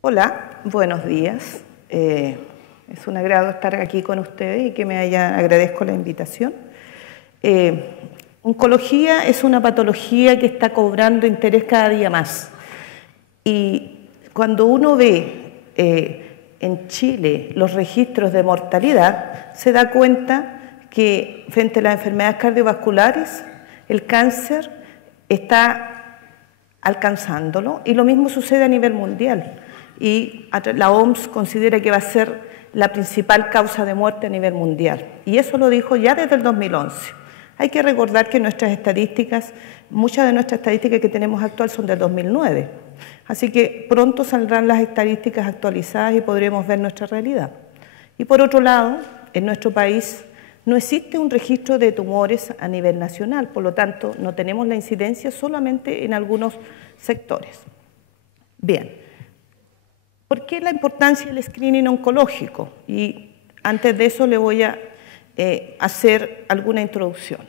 Hola, buenos días. Es un agrado estar aquí con ustedes y que agradezco la invitación. Oncología es una patología que está cobrando interés cada día más. Y cuando uno ve en Chile los registros de mortalidad, se da cuenta que frente a las enfermedades cardiovasculares, el cáncer está alcanzándolo, y lo mismo sucede a nivel mundial. Y la OMS considera que va a ser la principal causa de muerte a nivel mundial. Y eso lo dijo ya desde el 2011. Hay que recordar que nuestras estadísticas, muchas de nuestras estadísticas que tenemos actual son del 2009. Así que pronto saldrán las estadísticas actualizadas y podremos ver nuestra realidad. Y por otro lado, en nuestro país no existe un registro de tumores a nivel nacional, por lo tanto no tenemos la incidencia solamente en algunos sectores. Bien, ¿por qué la importancia del screening oncológico? Y antes de eso le voy a hacer alguna introducción.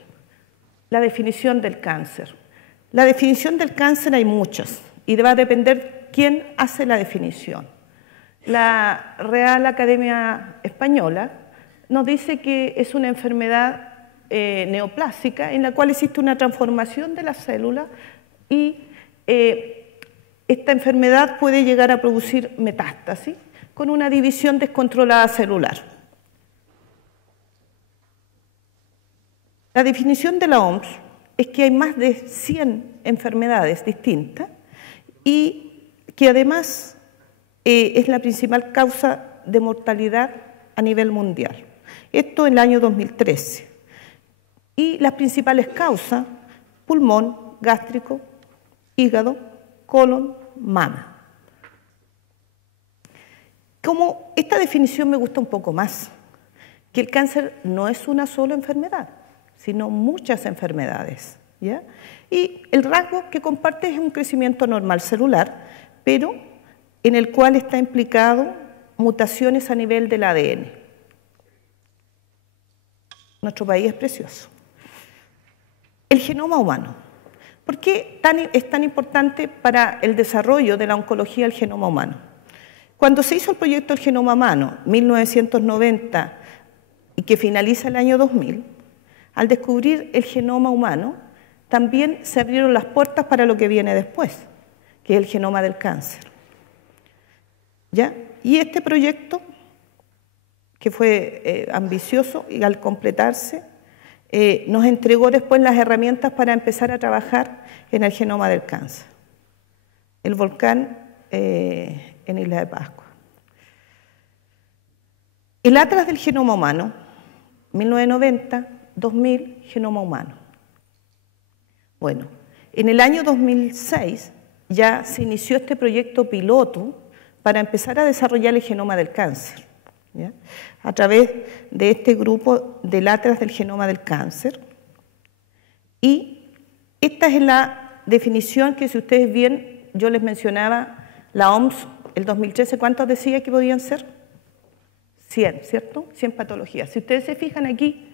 La definición del cáncer. La definición del cáncer hay muchas y va a depender quién hace la definición. La Real Academia Española nos dice que es una enfermedad neoplásica en la cual existe una transformación de la célula y esta enfermedad puede llegar a producir metástasis con una división descontrolada celular. La definición de la OMS es que hay más de 100 enfermedades distintas y que además es la principal causa de mortalidad a nivel mundial. Esto en el año 2013. Y las principales causas: pulmón, gástrico, hígado, colon, mama. Como esta definición me gusta un poco más, que el cáncer no es una sola enfermedad, sino muchas enfermedades, ¿ya? Y el rasgo que comparte es un crecimiento normal celular, pero en el cual está implicado mutaciones a nivel del ADN. Nuestro país es precioso. El genoma humano. ¿Por qué es tan importante para el desarrollo de la oncología el genoma humano? Cuando se hizo el proyecto del genoma humano, 1990, y que finaliza el año 2000, al descubrir el genoma humano, también se abrieron las puertas para lo que viene después, que es el genoma del cáncer. ¿Ya? Y este proyecto, que fue ambicioso y al completarse, nos entregó después las herramientas para empezar a trabajar en el genoma del cáncer. El volcán en Isla de Pascua. El Atlas del Genoma Humano, 1990, 2000, genoma humano. Bueno, en el año 2006 ya se inició este proyecto piloto para empezar a desarrollar el genoma del cáncer, ¿ya? A través de este grupo del Atlas del Genoma del Cáncer. Y esta es la definición que, si ustedes bien, yo les mencionaba, la OMS, el 2013, ¿cuántos decía que podían ser? 100, ¿cierto? 100 patologías. Si ustedes se fijan aquí,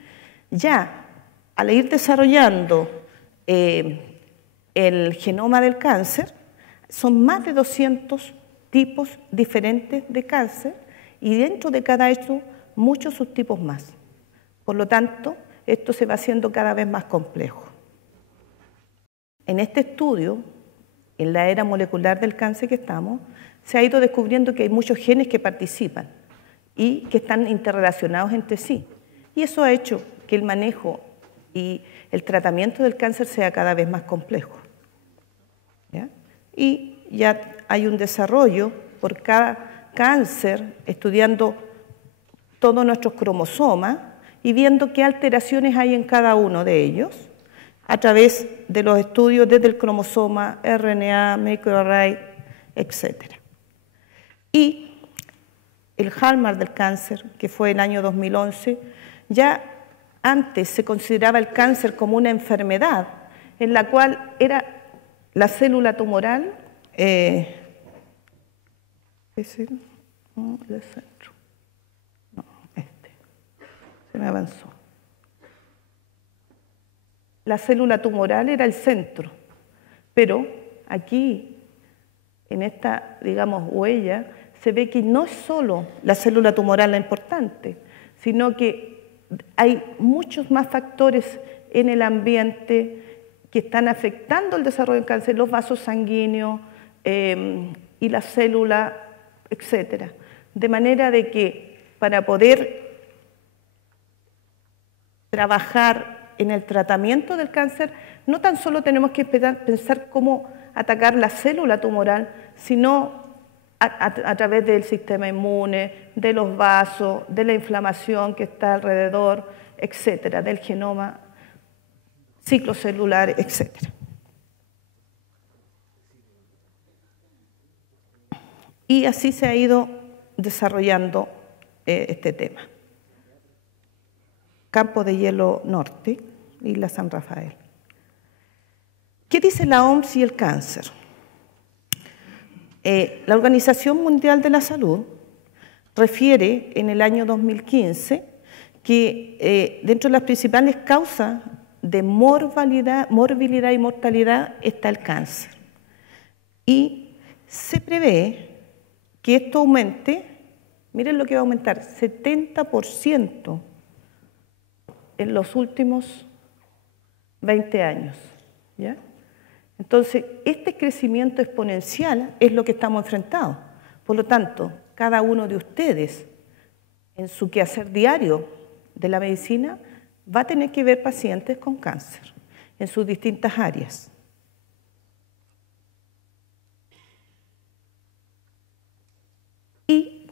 ya al ir desarrollando el genoma del cáncer, son más de 200 tipos diferentes de cáncer y dentro de cada hecho muchos subtipos más. Por lo tanto, esto se va haciendo cada vez más complejo. En este estudio, en la era molecular del cáncer que estamos, se ha ido descubriendo que hay muchos genes que participan y que están interrelacionados entre sí. Y eso ha hecho que el manejo y el tratamiento del cáncer sea cada vez más complejo, ¿ya? Y ya hay un desarrollo por cada cáncer, estudiando todos nuestros cromosomas y viendo qué alteraciones hay en cada uno de ellos a través de los estudios desde el cromosoma, RNA, microarray, etc. Y el hallmark del cáncer, que fue el año 2011, ya antes se consideraba el cáncer como una enfermedad en la cual era la célula tumoral, ¿es el centro? No, se me avanzó. La célula tumoral era el centro, pero aquí en esta, digamos, huella, se ve que no es solo la célula tumoral la importante, sino que hay muchos más factores en el ambiente que están afectando el desarrollo del cáncer, los vasos sanguíneos y la célula, etcétera. De manera de que para poder trabajar en el tratamiento del cáncer, no tan solo tenemos que pensar cómo atacar la célula tumoral, sino a través del sistema inmune, de los vasos, de la inflamación que está alrededor, etcétera, del genoma, ciclo celular, etcétera. Y así se ha ido desarrollando este tema. Campo de Hielo Norte, Isla San Rafael. ¿Qué dice la OMS y el cáncer? La Organización Mundial de la Salud refiere en el año 2015 que dentro de las principales causas de morbilidad y mortalidad está el cáncer. Y se prevé que esto aumente, miren lo que va a aumentar, 70% en los últimos 20 años, ¿ya? Entonces, este crecimiento exponencial es lo que estamos enfrentados. Por lo tanto, cada uno de ustedes, en su quehacer diario de la medicina, va a tener que ver pacientes con cáncer en sus distintas áreas. Y,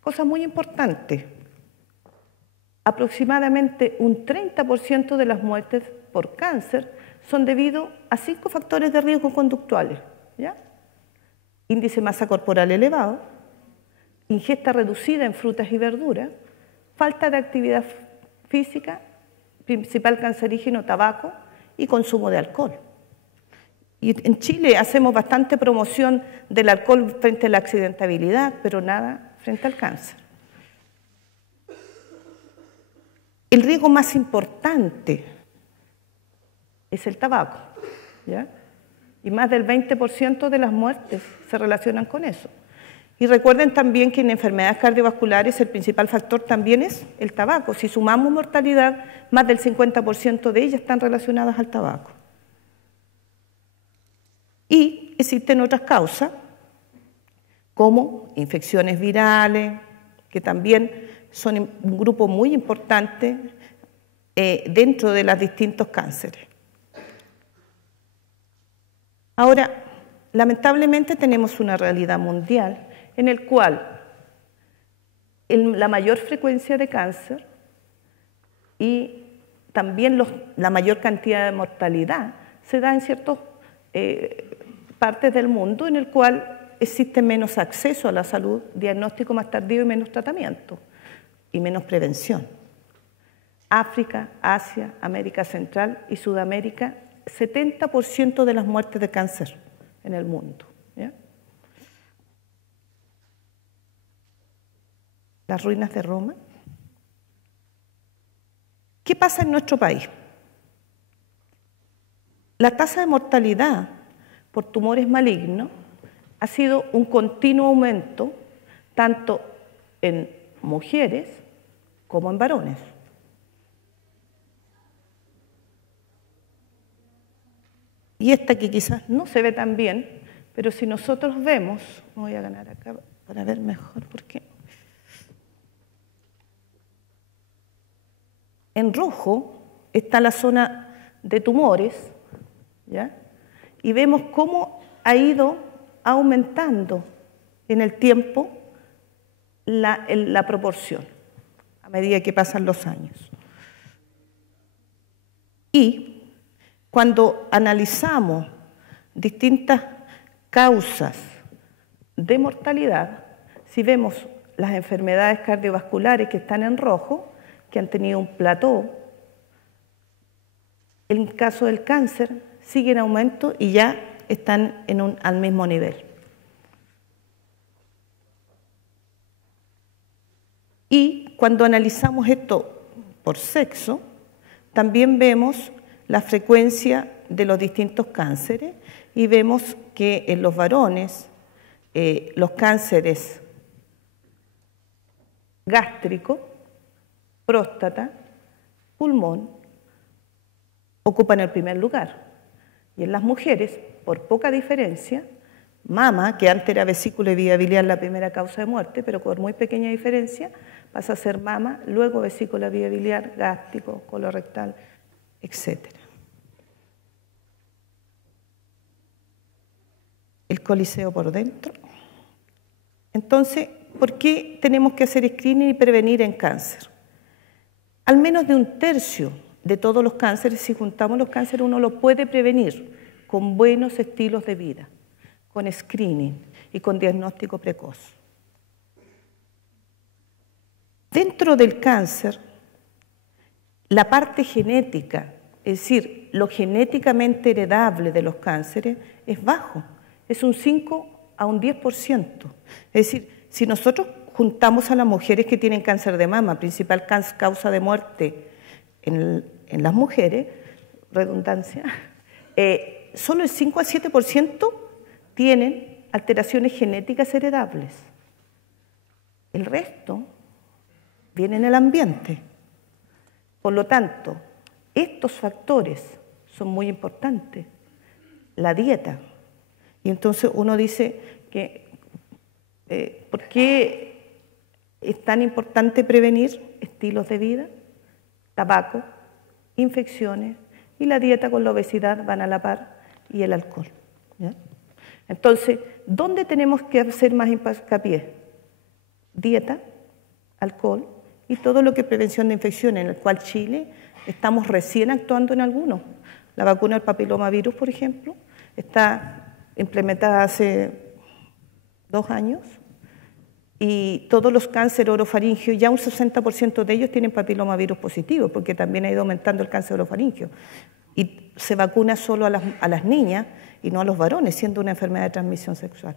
cosa muy importante, aproximadamente un 30% de las muertes por cáncer son debido a 5 factores de riesgo conductuales, ¿ya? Índice de masa corporal elevado, ingesta reducida en frutas y verduras, falta de actividad física, principal cancerígeno tabaco y consumo de alcohol. Y en Chile hacemos bastante promoción del alcohol frente a la accidentabilidad, pero nada frente al cáncer. El riesgo más importante es el tabaco, ¿ya? Y más del 20% de las muertes se relacionan con eso. Y recuerden también que en enfermedades cardiovasculares el principal factor también es el tabaco. Si sumamos mortalidad, más del 50% de ellas están relacionadas al tabaco. Y existen otras causas, como infecciones virales, que también son un grupo muy importante dentro de los distintos cánceres. Ahora, lamentablemente tenemos una realidad mundial en el cual la mayor frecuencia de cáncer y también la mayor cantidad de mortalidad se da en ciertas partes del mundo en el cual existe menos acceso a la salud, diagnóstico más tardío y menos tratamiento y menos prevención. África, Asia, América Central y Sudamérica, 70% de las muertes de cáncer en el mundo, ¿ya? Las ruinas de Roma. ¿Qué pasa en nuestro país? La tasa de mortalidad por tumores malignos ha sido un continuo aumento tanto en mujeres como en varones. Y esta que quizás no se ve tan bien, pero si nosotros vemos, voy a ganar acá para ver mejor porque en rojo está la zona de tumores, ¿ya? Y vemos cómo ha ido aumentando en el tiempo la proporción a medida que pasan los años. Y cuando analizamos distintas causas de mortalidad, si vemos las enfermedades cardiovasculares que están en rojo, que han tenido un plató, en el caso del cáncer sigue en aumento y ya están al mismo nivel. Y cuando analizamos esto por sexo, también vemos la frecuencia de los distintos cánceres y vemos que en los varones los cánceres gástrico, próstata, pulmón, ocupan el primer lugar. Y en las mujeres, por poca diferencia, mama, que antes era vesícula y vía biliar la primera causa de muerte, pero por muy pequeña diferencia, pasa a ser mama, luego vesícula, vía biliar, gástrico, colorectal, etc. El coliseo por dentro. Entonces, ¿por qué tenemos que hacer screening y prevenir en cáncer? Al menos de un tercio de todos los cánceres, si juntamos los cánceres, uno los puede prevenir con buenos estilos de vida, con screening y con diagnóstico precoz. Dentro del cáncer, la parte genética, es decir, lo genéticamente heredable de los cánceres, es bajo, es un 5 a un 10%. Es decir, si nosotros juntamos a las mujeres que tienen cáncer de mama, principal causa de muerte en las mujeres, redundancia, solo el 5 a 7% tienen alteraciones genéticas heredables. El resto viene en el ambiente. Por lo tanto, estos factores son muy importantes. La dieta. Y entonces uno dice que ¿por qué es tan importante prevenir estilos de vida, tabaco, infecciones y la dieta con la obesidad van a la par y el alcohol? ¿Ya? Entonces, ¿dónde tenemos que hacer más hincapié? Dieta, alcohol y todo lo que es prevención de infecciones, en el cual Chile estamos recién actuando en algunos. La vacuna del papilomavirus, por ejemplo, está implementada hace 2 años y todos los cánceres orofaringios, ya un 60% de ellos tienen papilomavirus positivo, porque también ha ido aumentando el cáncer orofaringio. Y se vacuna solo a las niñas y no a los varones, siendo una enfermedad de transmisión sexual.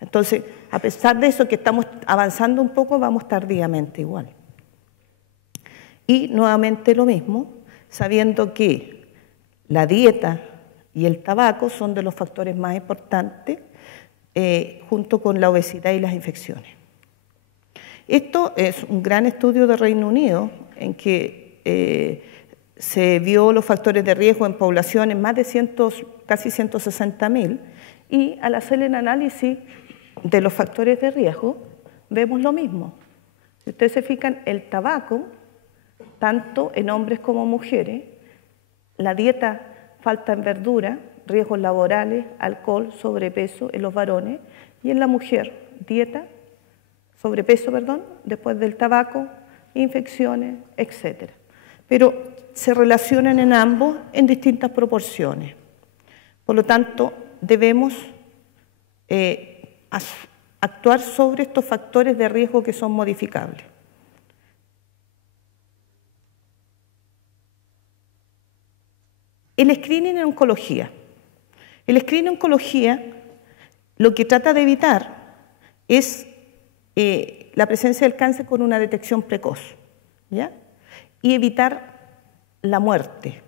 Entonces, a pesar de eso que estamos avanzando un poco, vamos tardíamente igual. Y nuevamente lo mismo, sabiendo que la dieta y el tabaco son de los factores más importantes, junto con la obesidad y las infecciones. Esto es un gran estudio de Reino Unido en que se vio los factores de riesgo en poblaciones más de casi 160.000 y al hacer el análisis de los factores de riesgo vemos lo mismo. Si ustedes se fijan, el tabaco, tanto en hombres como mujeres, la dieta, falta en verdura, riesgos laborales, alcohol, sobrepeso en los varones y en la mujer, dieta, sobrepeso, después del tabaco, infecciones, etc. Pero se relacionan en ambos en distintas proporciones. Por lo tanto, debemos actuar sobre estos factores de riesgo que son modificables. El screening en oncología. El screening en oncología lo que trata de evitar es la presencia del cáncer con una detección precoz, ¿ya? Y evitar la muerte.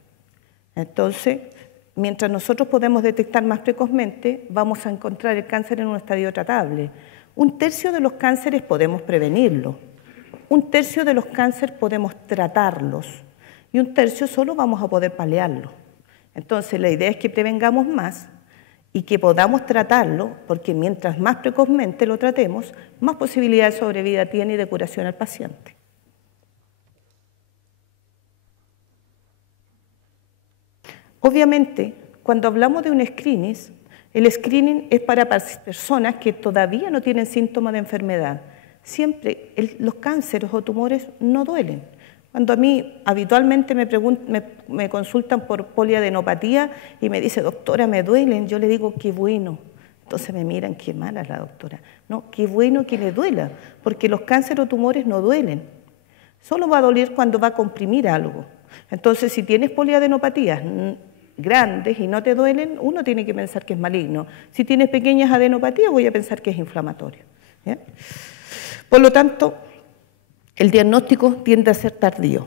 Entonces, mientras nosotros podemos detectar más precozmente, vamos a encontrar el cáncer en un estadio tratable. 1/3 de los cánceres podemos prevenirlo, 1/3 de los cánceres podemos tratarlos y 1/3 solo vamos a poder paliarlo. Entonces, la idea es que prevengamos más y que podamos tratarlo, porque mientras más precozmente lo tratemos, más posibilidad de sobrevida tiene y de curación al paciente. Obviamente, cuando hablamos de un screening, el screening es para personas que todavía no tienen síntomas de enfermedad. Siempre los cánceres o tumores no duelen. Cuando a mí habitualmente me consultan por poliadenopatía y me dice, doctora, me duelen, yo le digo, qué bueno. Entonces me miran, qué mala la doctora. No, qué bueno que le duela, porque los cánceres o tumores no duelen. Solo va a doler cuando va a comprimir algo. Entonces, si tienes poliadenopatías grandes y no te duelen, uno tiene que pensar que es maligno. Si tienes pequeñas adenopatías, voy a pensar que es inflamatorio. ¿Ya? Por lo tanto, el diagnóstico tiende a ser tardío.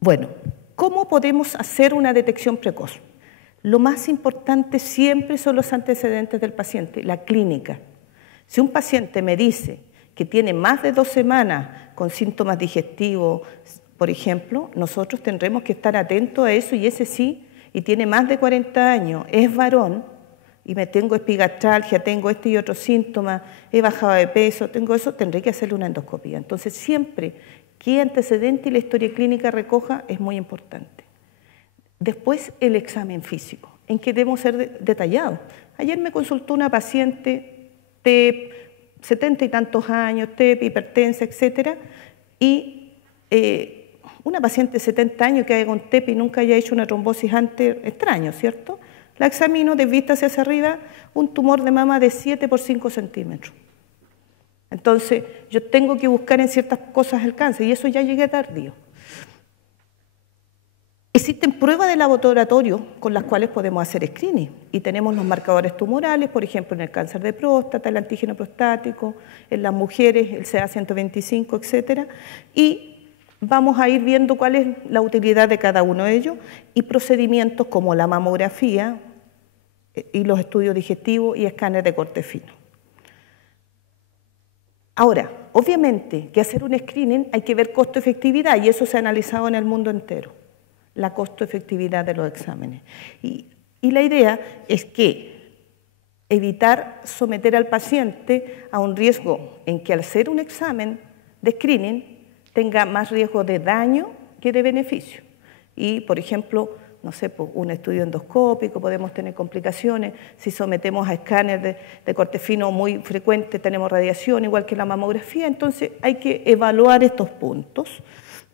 Bueno, ¿cómo podemos hacer una detección precoz? lo más importante siempre son los antecedentes del paciente, la clínica. Si un paciente me dice que tiene más de 2 semanas con síntomas digestivos, por ejemplo, nosotros tendremos que estar atentos a eso, y ese sí, y tiene más de 40 años, es varón, y me tengo epigastralgia, tengo este y otro síntoma, he bajado de peso, tengo eso, tendré que hacerle una endoscopia. Entonces, siempre qué antecedente y la historia clínica recoja es muy importante. Después, el examen físico, en que debemos ser detallados. Ayer me consultó una paciente TEP, 70 y tantos años, TEP, hipertensa, etcétera, y una paciente de 70 años que haya con TEP y nunca haya hecho una trombosis antes, extraño, ¿cierto? La examino de vista hacia arriba, un tumor de mama de 7 por 5 centímetros. Entonces, yo tengo que buscar en ciertas cosas el cáncer, y eso ya llegué tardío. Existen pruebas de laboratorio con las cuales podemos hacer screening, y tenemos los marcadores tumorales, por ejemplo, en el cáncer de próstata, el antígeno prostático, en las mujeres, el CA125, etcétera, y vamos a ir viendo cuál es la utilidad de cada uno de ellos, y procedimientos como la mamografía y los estudios digestivos y escáner de corte fino. Ahora, obviamente que hacer un screening hay que ver costo-efectividad, y eso se ha analizado en el mundo entero, la costo-efectividad de los exámenes. Y la idea es que evitar someter al paciente a un riesgo en que al hacer un examen de screening tenga más riesgo de daño que de beneficio. Y, por ejemplo, no sé, pues un estudio endoscópico, podemos tener complicaciones. Si sometemos a escáner de corte fino muy frecuente, tenemos radiación, igual que la mamografía. Entonces, hay que evaluar estos puntos,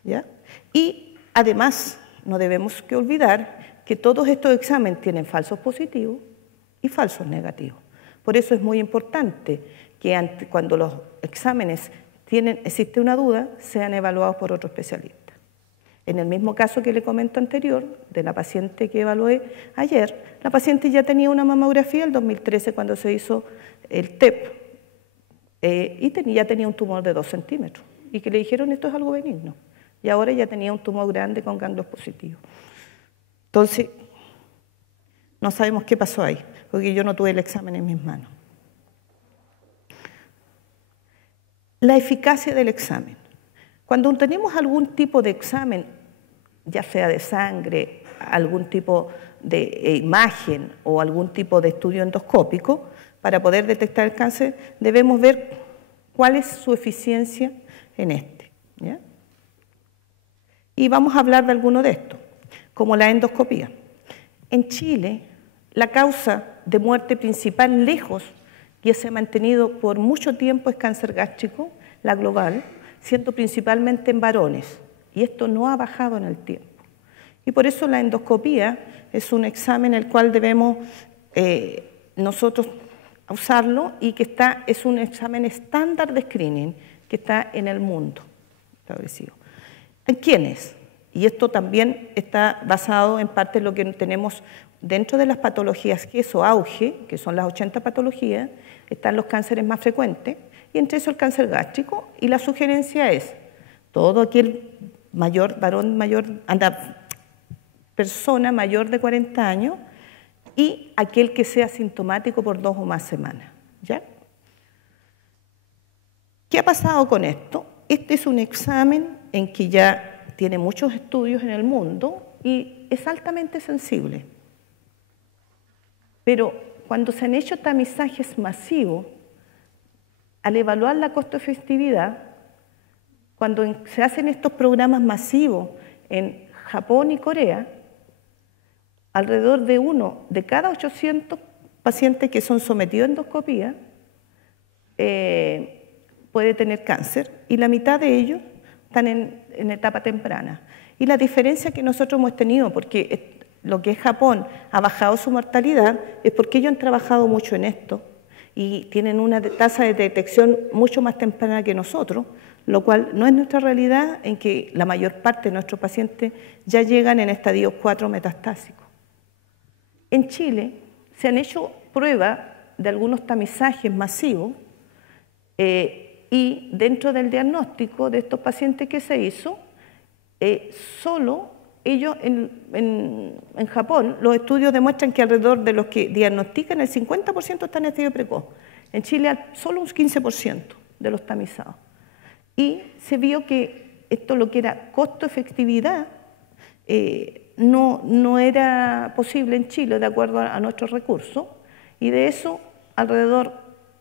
¿ya? Y, además, no debemos que olvidar que todos estos exámenes tienen falsos positivos y falsos negativos. Por eso es muy importante que cuando los exámenes existe una duda, sean evaluados por otro especialista. En el mismo caso que le comento anterior, de la paciente que evalué ayer, la paciente ya tenía una mamografía en 2013 cuando se hizo el TEP, y ya tenía un tumor de 2 centímetros, y que le dijeron esto es algo benigno. Y ahora ya tenía un tumor grande con ganglios positivos. Entonces, no sabemos qué pasó ahí, porque yo no tuve el examen en mis manos. La eficacia del examen. Cuando tenemos algún tipo de examen, ya sea de sangre, algún tipo de imagen o algún tipo de estudio endoscópico, para poder detectar el cáncer, debemos ver cuál es su eficiencia en este, ¿ya? Y vamos a hablar de alguno de estos, como la endoscopía. En Chile, la causa de muerte principal lejos, que se ha mantenido por mucho tiempo, es cáncer gástrico, la global, siendo principalmente en varones. Y esto no ha bajado en el tiempo. Y por eso la endoscopía es un examen el cual debemos nosotros usarlo, y que es un examen estándar de screening que está en el mundo establecido. ¿En quiénes? Y esto también está basado en parte en lo que tenemos dentro de las patologías que eso auge, que son las 80 patologías, están los cánceres más frecuentes, y entre eso el cáncer gástrico, y la sugerencia es todo aquel persona mayor de 40 años y aquel que sea sintomático por 2 o más semanas, ¿ya? ¿Qué ha pasado con esto? Este es un examen en que ya tiene muchos estudios en el mundo y es altamente sensible. Pero cuando se han hecho tamizajes masivos, al evaluar la costo-efectividad, cuando se hacen estos programas masivos en Japón y Corea, alrededor de 1 de cada 800 pacientes que son sometidos a endoscopía puede tener cáncer, y la mitad de ellos están en etapa temprana. Y la diferencia que nosotros hemos tenido, porque lo que es Japón ha bajado su mortalidad, es porque ellos han trabajado mucho en esto y tienen una tasa de detección mucho más temprana que nosotros, lo cual no es nuestra realidad, en que la mayor parte de nuestros pacientes ya llegan en estadios 4 metastásicos. En Chile se han hecho pruebas de algunos tamizajes masivos, y dentro del diagnóstico de estos pacientes que se hizo, solo ellos en Japón, los estudios demuestran que alrededor de los que diagnostican, el 50% están en estadio precoz. En Chile solo un 15% de los tamizados. Y se vio que esto, lo que era costo-efectividad, no era posible en Chile de acuerdo a nuestros recursos, y de eso alrededor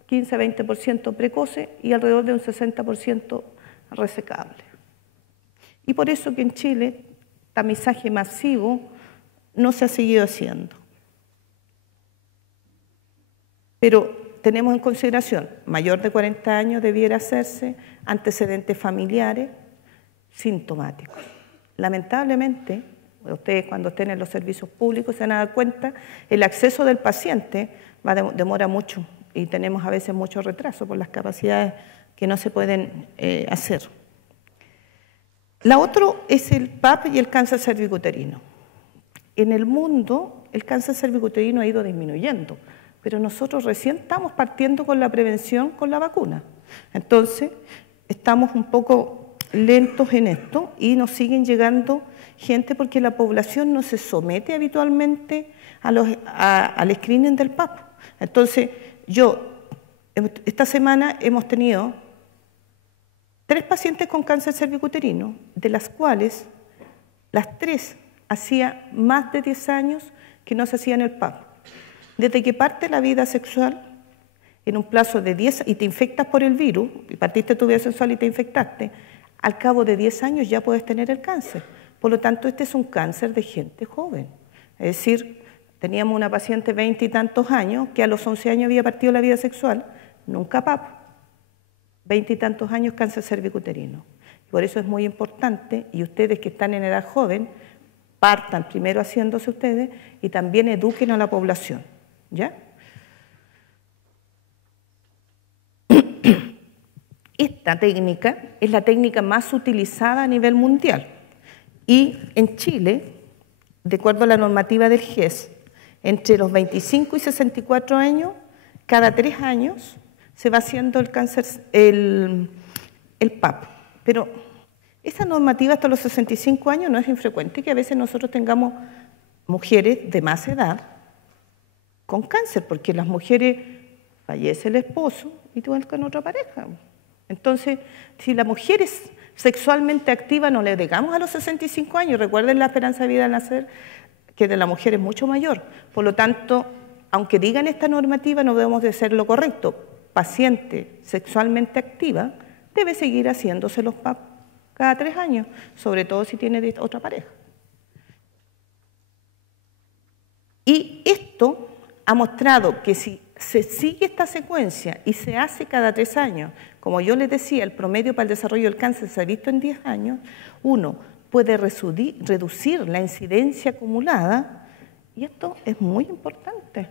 15-20% precoce y alrededor de un 60% resecable. Y por eso que en Chile tamizaje masivo no se ha seguido haciendo. Pero tenemos en consideración, mayor de 40 años debiera hacerse, antecedentes familiares, sintomáticos. Lamentablemente, ustedes cuando estén en los servicios públicos se van a dar cuenta, el acceso del paciente demora mucho y tenemos a veces mucho retraso por las capacidades que no se pueden hacer. La otra es el PAP y el cáncer cervicuterino. En el mundo el cáncer cervicuterino ha ido disminuyendo, pero nosotros recién estamos partiendo con la prevención con la vacuna. Entonces, estamos un poco lentos en esto y nos siguen llegando gente porque la población no se somete habitualmente al screening del PAP. Entonces, esta semana hemos tenido 3 pacientes con cáncer cervicuterino, de las cuales las 3 hacía más de 10 años que no se hacían el PAP. Desde que parte la vida sexual, en un plazo de 10, y te infectas por el virus, y partiste tu vida sexual y te infectaste, al cabo de 10 años ya puedes tener el cáncer. Por lo tanto, este es un cáncer de gente joven. Es decir, teníamos una paciente de 20 y tantos años que a los 11 años había partido la vida sexual, nunca PAP. 20 y tantos años cáncer cervicuterino. Por eso es muy importante, y ustedes que están en edad joven, partan primero haciéndose ustedes y también eduquen a la población. ¿Ya? Esta técnica es la técnica más utilizada a nivel mundial. Y en Chile, de acuerdo a la normativa del GES, entre los 25 y 64 años, cada 3 años, se va haciendo el PAP. Pero esa normativa hasta los 65 años no es infrecuente que a veces nosotros tengamos mujeres de más edad con cáncer, porque las mujeres fallece el esposo y te buscan otra pareja. Entonces, si la mujer es sexualmente activa, no le digamos a los 65 años, recuerden la esperanza de vida al nacer, que de la mujer es mucho mayor. Por lo tanto, aunque digan esta normativa, no debemos de hacer lo correcto. Paciente sexualmente activa debe seguir haciéndose los PAP cada 3 años, sobre todo si tiene otra pareja. Y esto ha mostrado que si se sigue esta secuencia y se hace cada 3 años, como yo les decía, el promedio para el desarrollo del cáncer se ha visto en 10 años, uno puede reducir la incidencia acumulada, y esto es muy importante,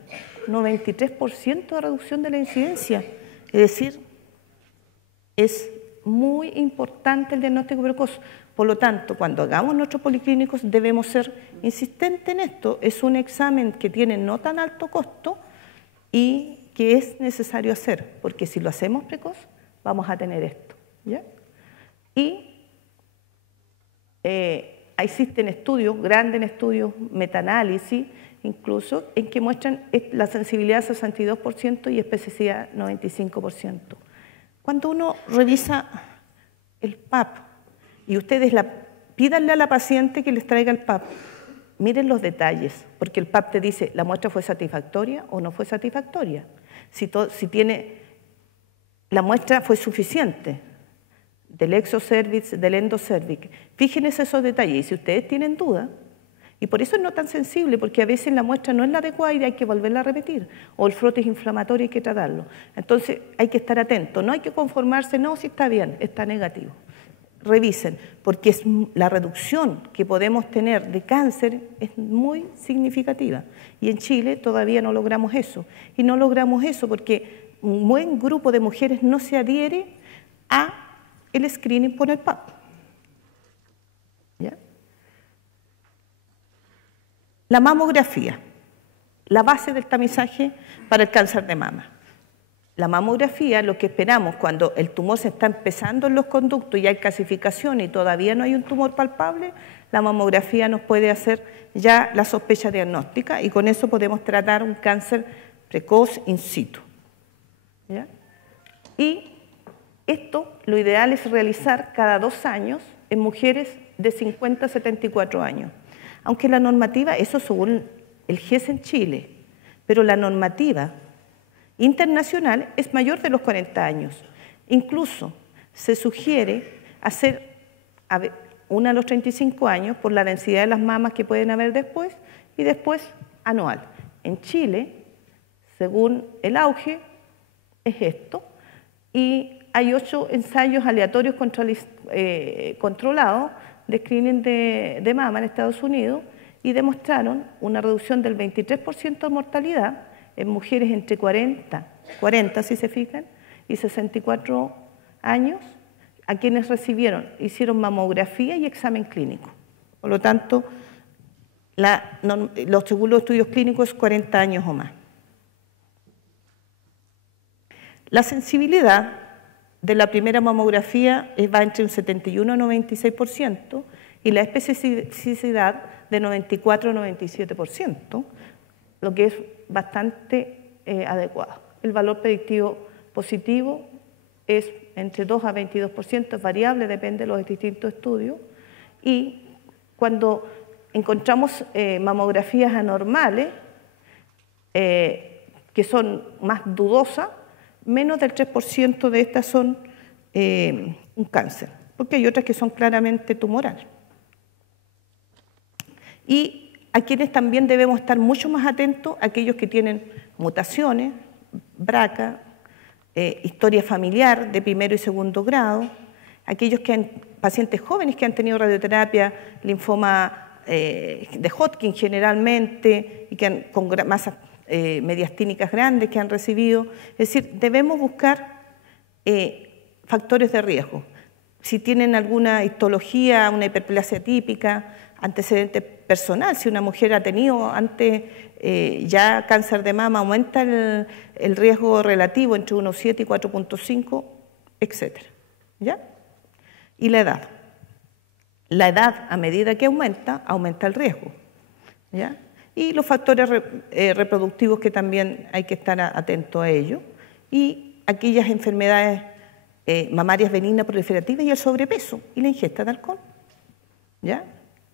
93% de reducción de la incidencia. Es decir, es muy importante el diagnóstico precoz. Por lo tanto, cuando hagamos nuestros policlínicos debemos ser insistentes en esto. Es un examen que tiene no tan alto costo y que es necesario hacer, porque si lo hacemos precoz, vamos a tener esto. ¿Ya? Y existen estudios, grandes estudios, metaanálisis, incluso, en que muestran la sensibilidad 62% y especificidad 95%. Cuando uno revisa el PAP, y ustedes pídanle a la paciente que les traiga el PAP, miren los detalles, porque el PAP te dice, ¿la muestra fue satisfactoria o no fue satisfactoria? Si la muestra fue suficiente, del exocervix, del endocervix. Fíjense esos detalles, y si ustedes tienen duda, y por eso es no tan sensible, porque a veces la muestra no es la adecuada y hay que volverla a repetir, o el frote es inflamatorio y hay que tratarlo. Entonces hay que estar atento, no hay que conformarse, no, si está bien, está negativo. Revisen, porque la reducción que podemos tener de cáncer es muy significativa. Y en Chile todavía no logramos eso. Y no logramos eso porque un buen grupo de mujeres no se adhiere a el screening por el PAP. ¿Ya? La mamografía, la base del tamizaje para el cáncer de mama. la mamografía, lo que esperamos cuando el tumor se está empezando en los conductos y hay calcificación y todavía no hay un tumor palpable, la mamografía nos puede hacer ya la sospecha diagnóstica y con eso podemos tratar un cáncer precoz in situ. ¿Ya? Y esto lo ideal es realizar cada 2 años en mujeres de 50 a 74 años. Aunque la normativa, eso según el GES en Chile, pero la normativa internacional es mayor de los 40 años. Incluso se sugiere hacer una a los 35 años por la densidad de las mamas que pueden haber después y después anual. En Chile, según el auge, es esto y hay 8 ensayos aleatorios controlados de screening de mama en Estados Unidos y demostraron una reducción del 23% de mortalidad en mujeres entre 40 si se fijan, y 64 años, a quienes hicieron mamografía y examen clínico. Por lo tanto, según los estudios clínicos, 40 años o más. La sensibilidad de la primera mamografía va entre un 71 a 96% y la especificidad de 94 a 97%, lo que es bastante adecuado. El valor predictivo positivo es entre 2 a 22%, es variable, depende de los distintos estudios, y cuando encontramos mamografías anormales, que son más dudosas, menos del 3% de estas son un cáncer, porque hay otras que son claramente tumorales. Y a quienes también debemos estar mucho más atentos, aquellos que tienen mutaciones, BRCA, historia familiar de primero y segundo grado, aquellos pacientes jóvenes que han tenido radioterapia, linfoma de Hodgkin generalmente, y con masas mediastínicas grandes que han recibido. Es decir, debemos buscar factores de riesgo. Si tienen alguna histología, una hiperplasia típica, antecedente personal, si una mujer ha tenido antes ya cáncer de mama, aumenta el riesgo relativo entre 1,7 y 4,5, etc. ¿Ya? Y la edad. La edad, a medida que aumenta el riesgo. ¿Ya? Y los factores reproductivos que también hay que estar atentos a ellos. Y aquellas enfermedades mamarias benignas proliferativas y el sobrepeso y la ingesta de alcohol. ¿Ya?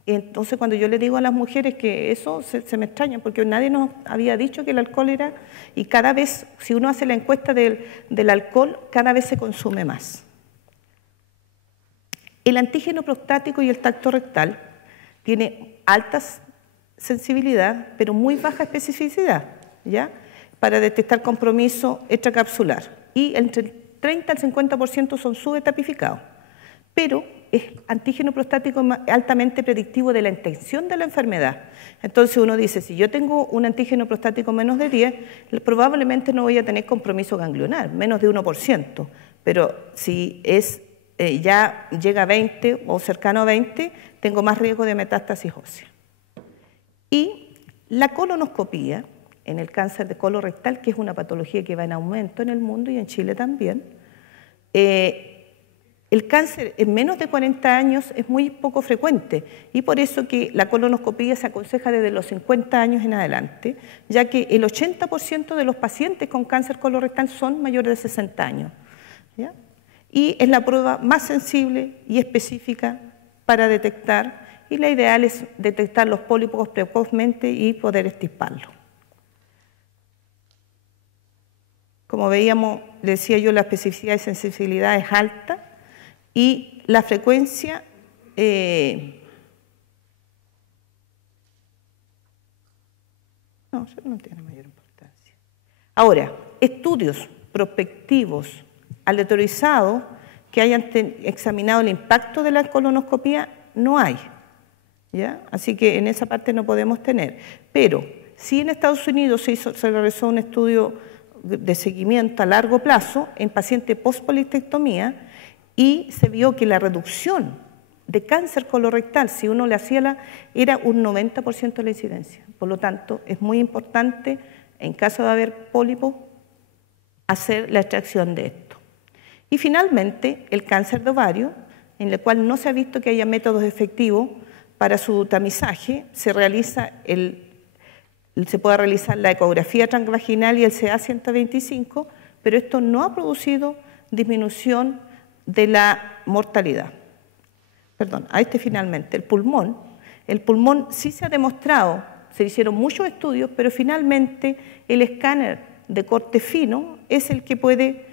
Y entonces cuando yo le digo a las mujeres que eso se me extraña porque nadie nos había dicho que el alcohol era, y cada vez, si uno hace la encuesta del alcohol, cada vez se consume más. El antígeno prostático y el tacto rectal tiene alta sensibilidad, pero muy baja especificidad, ¿ya? Para detectar compromiso extracapsular. Y entre el 30 al 50% son subetapificados. Pero el antígeno prostático es altamente predictivo de la intención de la enfermedad. Entonces uno dice, si yo tengo un antígeno prostático menos de 10, probablemente no voy a tener compromiso ganglionar, menos de 1%. Pero si ya llega a 20 o cercano a 20, tengo más riesgo de metástasis ósea. Y la colonoscopía, en el cáncer de colorectal, que es una patología que va en aumento en el mundo y en Chile también, el cáncer en menos de 40 años es muy poco frecuente y por eso que la colonoscopía se aconseja desde los 50 años en adelante, ya que el 80% de los pacientes con cáncer colorectal son mayores de 60 años. ¿Ya? Y es la prueba más sensible y específica para detectar, y la ideal es detectar los pólipos precozmente y poder extirparlos. Como veíamos, le decía yo, la especificidad y sensibilidad es alta y la frecuencia no tiene mayor importancia. Ahora, estudios prospectivos aleatorizados que hayan examinado el impacto de la colonoscopía no hay, ¿ya? Así que en esa parte no podemos tener. Pero sí en Estados Unidos se realizó un estudio de seguimiento a largo plazo en pacientes post-polistectomía y se vio que la reducción de cáncer colorectal, si uno le hacía era un 90% de la incidencia. Por lo tanto, es muy importante, en caso de haber pólipos, hacer la extracción de esto. Y finalmente, el cáncer de ovario, en el cual no se ha visto que haya métodos efectivos para su tamizaje, se puede realizar la ecografía transvaginal y el CA-125, pero esto no ha producido disminución de la mortalidad. Perdón, finalmente, el pulmón. El pulmón sí se ha demostrado, se hicieron muchos estudios, pero finalmente el escáner de corte fino es el que puede,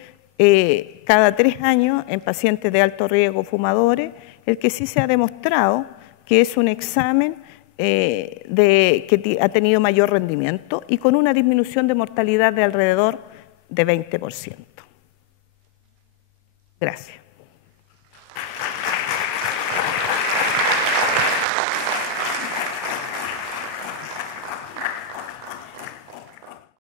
cada 3 años, en pacientes de alto riesgo fumadores, el que sí se ha demostrado que es un examen que ha tenido mayor rendimiento y con una disminución de mortalidad de alrededor de 20%. Gracias.